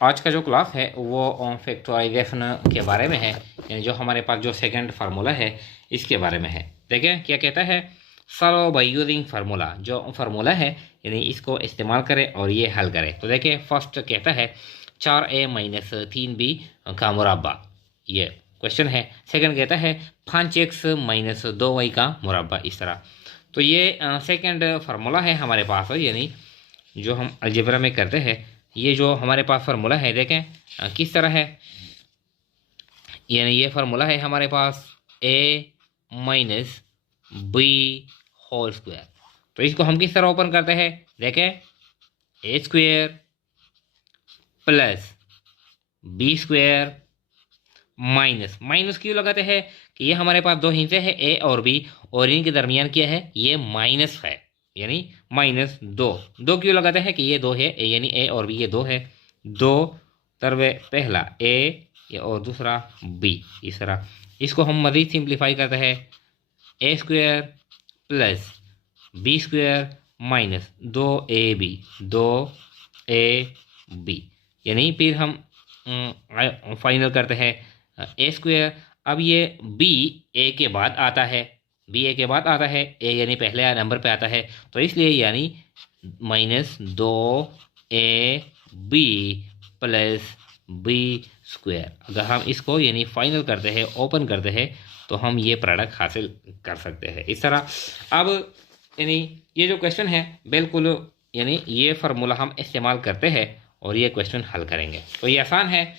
आज का जो क्लास है वो फैक्टराइजेशन के बारे में है, यानी जो हमारे पास जो सेकंड फार्मूला है इसके बारे में है। देखिए क्या कहता है, सॉल्व बाय यूजिंग फार्मूला। जो फार्मूला है यानी इसको इस्तेमाल करें और ये हल करें। तो देखिए फर्स्ट कहता है 4a माइनस 3b का मुरब्बा, ये क्वेश्चन है। सेकंड कहता है 5x माइनस 2y का मुरब्बा, इस तरह। तो ये सेकंड फार्मूला है हमारे पास, यानी जो हम अलजेब्रा में करते हैं। ये जो हमारे पास फार्मूला है देखें किस तरह है, यानी ये फार्मूला है हमारे पास a minus b whole square. तो इसको हम किस तरह ओपन करते हैं, देखें a square plus B square minus minus क्यों लगाते हैं कि ये हमारे पास दो हिस्से हैं ए और बी, और इनके दरमियान क्या है, ये माइनस है, यानी माइनस दो। दो क्यों लगाते हैं कि ये दो है, यानी ए और बी ये दो है। दो तरवे पहला ए और दूसरा बी, इस तरह। इसको हम मज़ीद सिंप्लीफाई करते हैं, a square plus B square minus दो ए बी, यानी फिर हम फाइनल करते हैं ए स्क्वायर। अब ये बी ए के बाद आता है, बी ए के बाद आता है, ए यानी पहले नंबर पे आता है, तो इसलिए यानी माइनस दो ए बी प्लस बी स्क्वायर। अगर हम इसको यानी फाइनल करते हैं, ओपन करते हैं, तो हम ये प्रोडक्ट हासिल कर सकते हैं इस तरह। अब यानी ये जो क्वेश्चन है बिल्कुल यानी ये फार्मूला हम इस्तेमाल करते हैं और ये क्वेश्चन हल करेंगे। तो ये आसान है।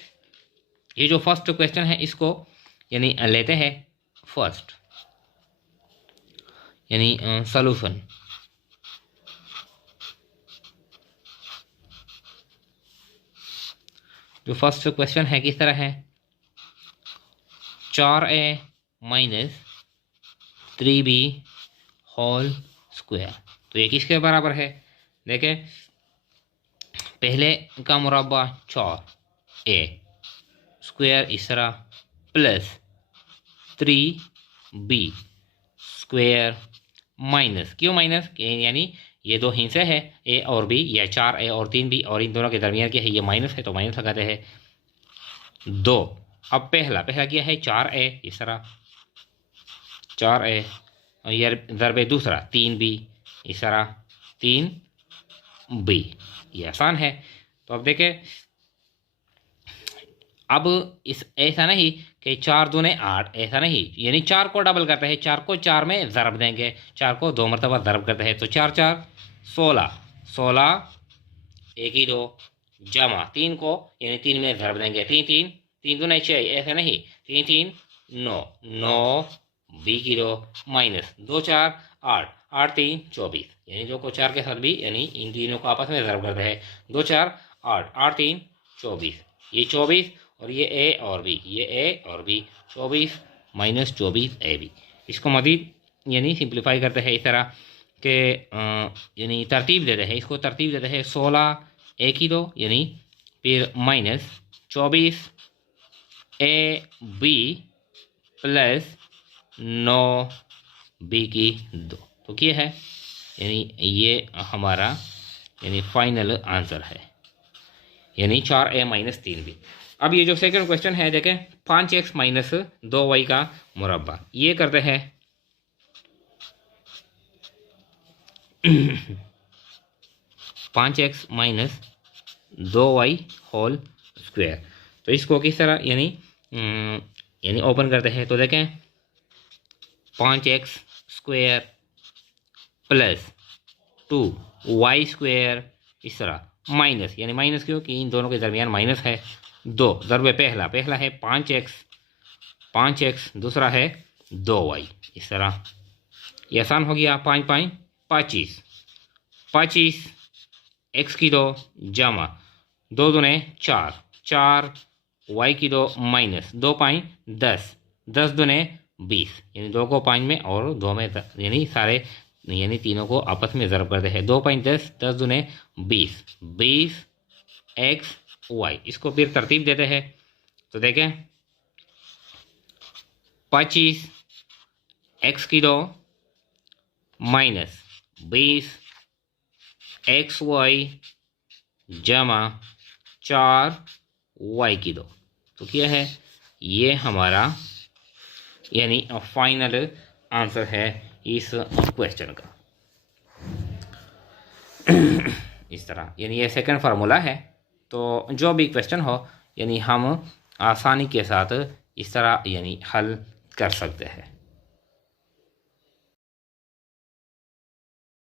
ये जो फर्स्ट क्वेश्चन है इसको यानी लेते हैं फर्स्ट, यानी सॉल्यूशन। जो फर्स्ट क्वेश्चन है किस तरह है, 4a minus 3b whole square. तो ये किसके बराबर है, देखें पहले का मुरब्बा 4a स्क्वायर इस तरह प्लस 3b स्क्वायर माइनस, क्यों माइनस, यानी ये दो हिस्से है ए और बी, या 4a और 3b, और इन दोनों के दरमियान क्या है, ये माइनस है, तो माइनस लगाते हैं दो। अब पहला क्या है 4a इस तरह 4a, और ये ज़रबे दूसरा 3b इस तरह 3b। ये आसान है। तो अब देखें, अब इस ऐसा नहीं कि 4 दूने 8, ऐसा नहीं, यानी 4 को डबल करते हैं, 4 को 4 में ज़रब देंगे, 4 को 2 मरतबा ज़रब करते हैं, तो 4 4 16, 16 एक ही दो जमा 3 को यानी 3 में ज़रब देंगे, 3 3 3 दूने 6, ऐसा नहीं, 3 3 9 9 बी की दो माइनस 2 4 8 8 3 24, यानी 2 को 4 के साथ भी यानी इन तीनों को आपस में ज़रब करते हैं, 2 4 8 8 3 24, ये 24 और ये ए और बी, ये ए और बी 24 माइनस 24 ए बी। इसको मज़ीद यानी सिंप्लीफाई करते हैं इस तरह के यानी तरतीब देते हैं, इसको तरतीब देते हैं 16 ए की दो, यानी फिर minus 24 A B plus 9 B की दो। तो क्या है, यानी ये हमारा यानी फाइनल आंसर है, यानी 4a माइनस 3b। अब ये जो सेकंड क्वेश्चन है देखें, 5x माइनस 2y का मुरब्बा, ये करते हैं 5x minus 2y whole square. तो इसको किस तरह यानी ओपन करते हैं, तो देखें 5x square plus 2y square इस तरह माइनस, यानी माइनस क्यों कि इन दोनों के दरमियान माइनस है, दो ज़रबे पहला है 5x, दूसरा है 2y इस तरह। ये आसान हो गया, 5 5 25 25 x की दो जमा 2 दूने 4 4 y की दो माइनस 2 5 10 10 दूने 20, यानी 2 को 5 में और 2 में यानी सारे यानी तीनों को आपस में ज़रब करते हैं, 2 5 10 10 दूने 20 20 एक्स वाई। इसको फिर तरतीब देते हैं, तो देखें 25 एक्स की दो माइनस 20 एक्स वाई जमा 4y²। तो क्या है, ये हमारा यानी फाइनल आंसर है इस क्वेश्चन का। इस तरह यानी ये सेकंड फार्मूला है। तो जो भी क्वेश्चन हो यानी हम आसानी के साथ इस तरह यानी हल कर सकते हैं।